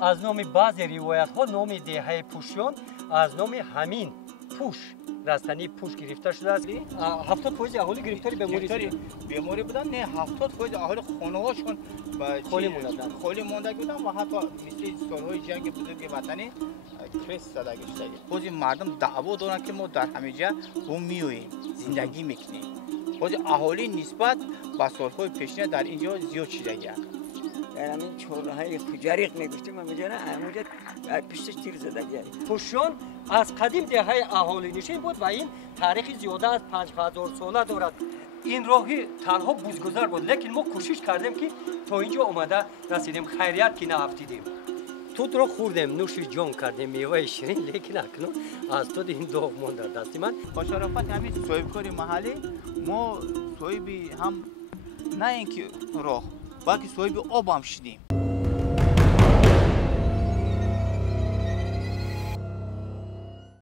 از نام بعضی روایت ها نام دهه پوشیان از نام همین پوش رستنی پوش گرفته شده است. 70% اهالی گرفتاری بیماری بودن. نه 70% اهالی خانه‌هاشون خالی مونده بودن و حتی مثل سالهای جنگ بزرگ وطنی کریس زده گشته. بعضی مردم دعوا دارن که ما در همه جا بوم میوییم زندگی میکنیم. بعضی اهالی نسبت به سالهای پیشینه در اینجا زیاد چیزایی هست. در همین چهارهای خجریق میگفتیم همونجا پشتش تیر زده گیری. پوشیان از قدیم دهه اهالی نشین بود و این تاریخ زیاده از 5000 ساله دارد. این راهی تنها بوزگذر بود، لیکن ما کوشش کردیم که تا اینجا اومده رسیدیم. خیریت که نافتیدیم. توت رو خوردیم، نوش جان کردیم، میوه شیرین، لیکن اکنون از تو این داغ در دست من. با شرافت همین صاحبکار محلی ما صاحب هم نه اینکه راه بلکه صاحب آب هم شدیم.